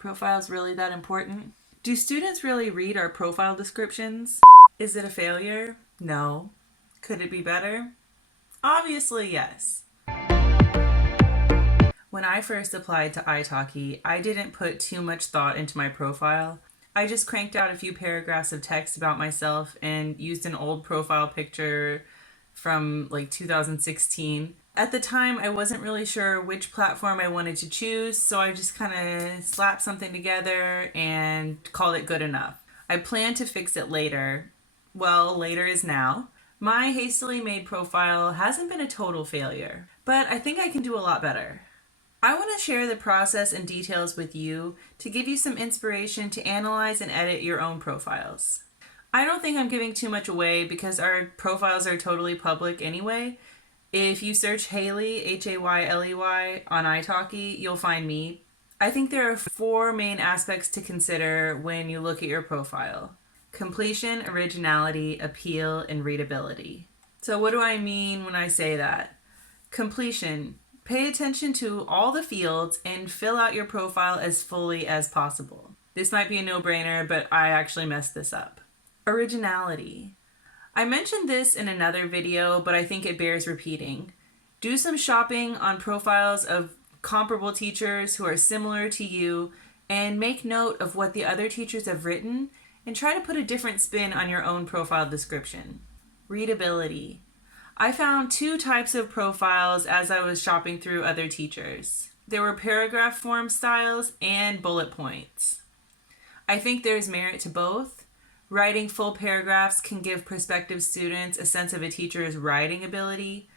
profiles really that important? Do students really read our profile descriptions? Is it a failure? No. Could it be better? Obviously, yes. When I first applied to italki, I didn't put too much thought into my profile. I just cranked out a few paragraphs of text about myself and used an old profile picture from like 2016. At the time, I wasn't really sure which platform I wanted to choose, so I just kind of slapped something together and called it good enough. I plan to fix it later. Well, later is now. My hastily made profile hasn't been a total failure, but I think I can do a lot better. I want to share the process and details with you to give you some inspiration to analyze and edit your own profiles. I don't think I'm giving too much away because our profiles are totally public anyway. If you search Hayley, Hayley, on italki, you'll find me. I think there are 4 main aspects to consider when you look at your profile: completion, originality, appeal, and readability. So what do I mean when I say that? Completion. Pay attention to all the fields and fill out your profile as fully as possible. This might be a no-brainer, but I actually messed this up. Originality. I mentioned this in another video, but I think it bears repeating. Do some shopping on profiles of comparable teachers who are similar to you and make note of what the other teachers have written and try to put a different spin on your own profile description. Readability. I found 2 types of profiles as I was shopping through other teachers. There were paragraph form styles and bullet points. I think there's merit to both. Writing full paragraphs can give prospective students a sense of a teacher's writing ability,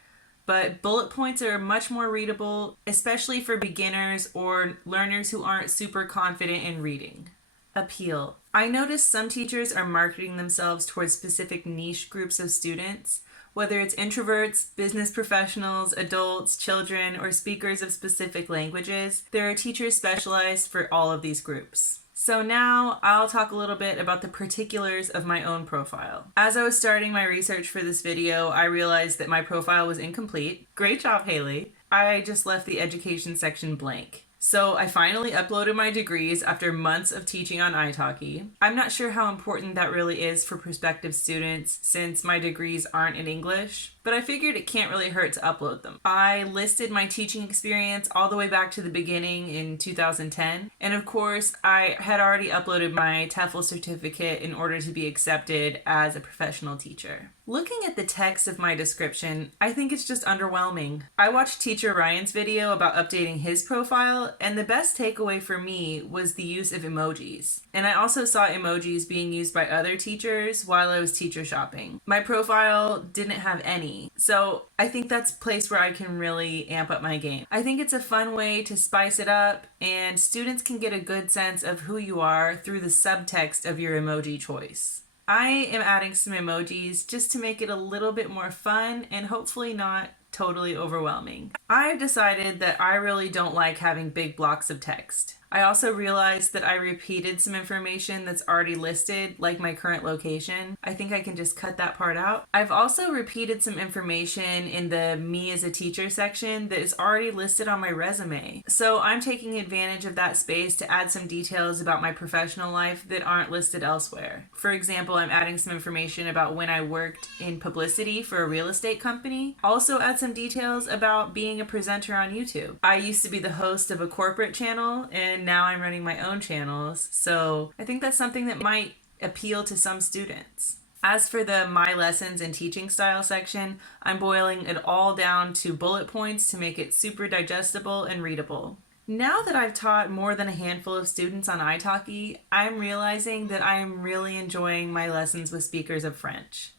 but bullet points are much more readable, especially for beginners or learners who aren't super confident in reading. Appeal. I noticed some teachers are marketing themselves towards specific niche groups of students. Whether it's introverts, business professionals, adults, children, or speakers of specific languages, there are teachers specialized for all of these groups. So now I'll talk a little bit about the particulars of my own profile. As I was starting my research for this video, I realized that my profile was incomplete. Great job, Hayley. I just left the education section blank. So I finally uploaded my degrees after months of teaching on italki. I'm not sure how important that really is for prospective students since my degrees aren't in English, but I figured it can't really hurt to upload them. I listed my teaching experience all the way back to the beginning in 2010, and of course I had already uploaded my TEFL certificate in order to be accepted as a professional teacher. Looking at the text of my description, I think it's just underwhelming. I watched teacher Ryan's video about updating his profile, and the best takeaway for me was the use of emojis. And I also saw emojis being used by other teachers while I was teacher shopping. My profile didn't have any, so I think that's a place where I can really amp up my game. I think it's a fun way to spice it up, and students can get a good sense of who you are through the subtext of your emoji choice. I am adding some emojis just to make it a little bit more fun and hopefully not totally overwhelming. I've decided that I really don't like having big blocks of text. I also realized that I repeated some information that's already listed, like my current location. I think I can just cut that part out. I've also repeated some information in the Me as a Teacher section that is already listed on my resume. So I'm taking advantage of that space to add some details about my professional life that aren't listed elsewhere. For example, I'm adding some information about when I worked in publicity for a real estate company. Also add some details about being a presenter on YouTube. I used to be the host of a corporate channel, and now I'm running my own channels, so I think that's something that might appeal to some students. As for the My Lessons and Teaching Style section, I'm boiling it all down to bullet points to make it super digestible and readable. Now that I've taught more than a handful of students on italki, I'm realizing that I am really enjoying my lessons with speakers of French.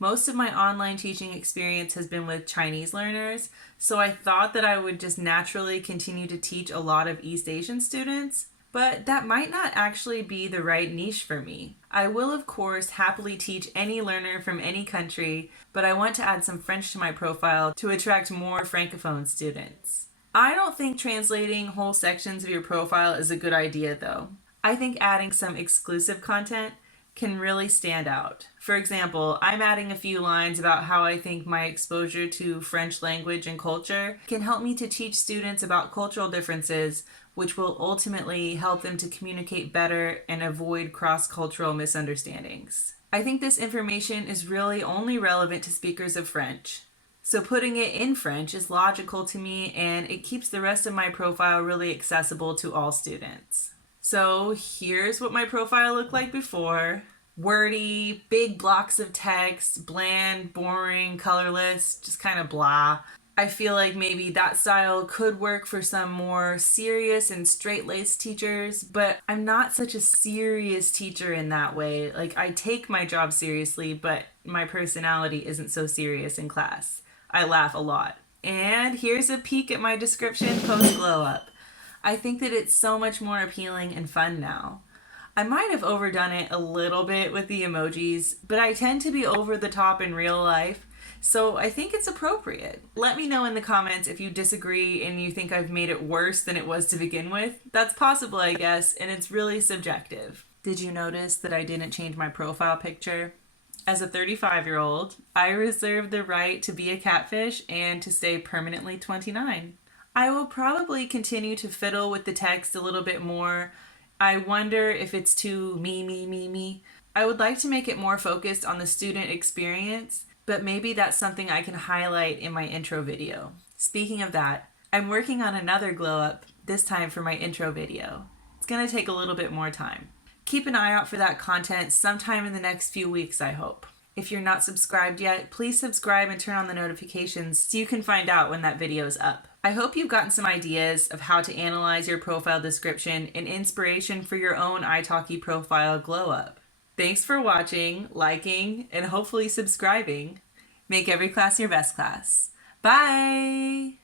Most of my online teaching experience has been with Chinese learners, so I thought that I would just naturally continue to teach a lot of East Asian students, but that might not actually be the right niche for me. I will, of course, happily teach any learner from any country, but I want to add some French to my profile to attract more Francophone students. I don't think translating whole sections of your profile is a good idea, though. I think adding some exclusive content can really stand out. For example, I'm adding a few lines about how I think my exposure to French language and culture can help me to teach students about cultural differences which will ultimately help them to communicate better and avoid cross-cultural misunderstandings. I think this information is really only relevant to speakers of French. So putting it in French is logical to me, and it keeps the rest of my profile really accessible to all students. So here's what my profile looked like before. Wordy, big blocks of text, bland, boring, colorless, just kind of blah. I feel like maybe that style could work for some more serious and straight-laced teachers, but I'm not such a serious teacher in that way. Like, I take my job seriously, but my personality isn't so serious in class. I laugh a lot. And here's a peek at my description post glow up. I think that it's so much more appealing and fun now. I might have overdone it a little bit with the emojis, but I tend to be over the top in real life, so I think it's appropriate. Let me know in the comments if you disagree and you think I've made it worse than it was to begin with. That's possible, I guess, and it's really subjective. Did you notice that I didn't change my profile picture? As a 35-year-old, I reserve the right to be a catfish and to stay permanently 29. I will probably continue to fiddle with the text a little bit more. I wonder if it's too me. I would like to make it more focused on the student experience, but maybe that's something I can highlight in my intro video. Speaking of that, I'm working on another glow up, this time for my intro video. It's gonna take a little bit more time. Keep an eye out for that content sometime in the next few weeks, I hope. If you're not subscribed yet, please subscribe and turn on the notifications so you can find out when that video is up. I hope you've gotten some ideas of how to analyze your profile description and inspiration for your own italki profile glow up. Thanks for watching, liking, and hopefully subscribing. Make every class your best class. Bye!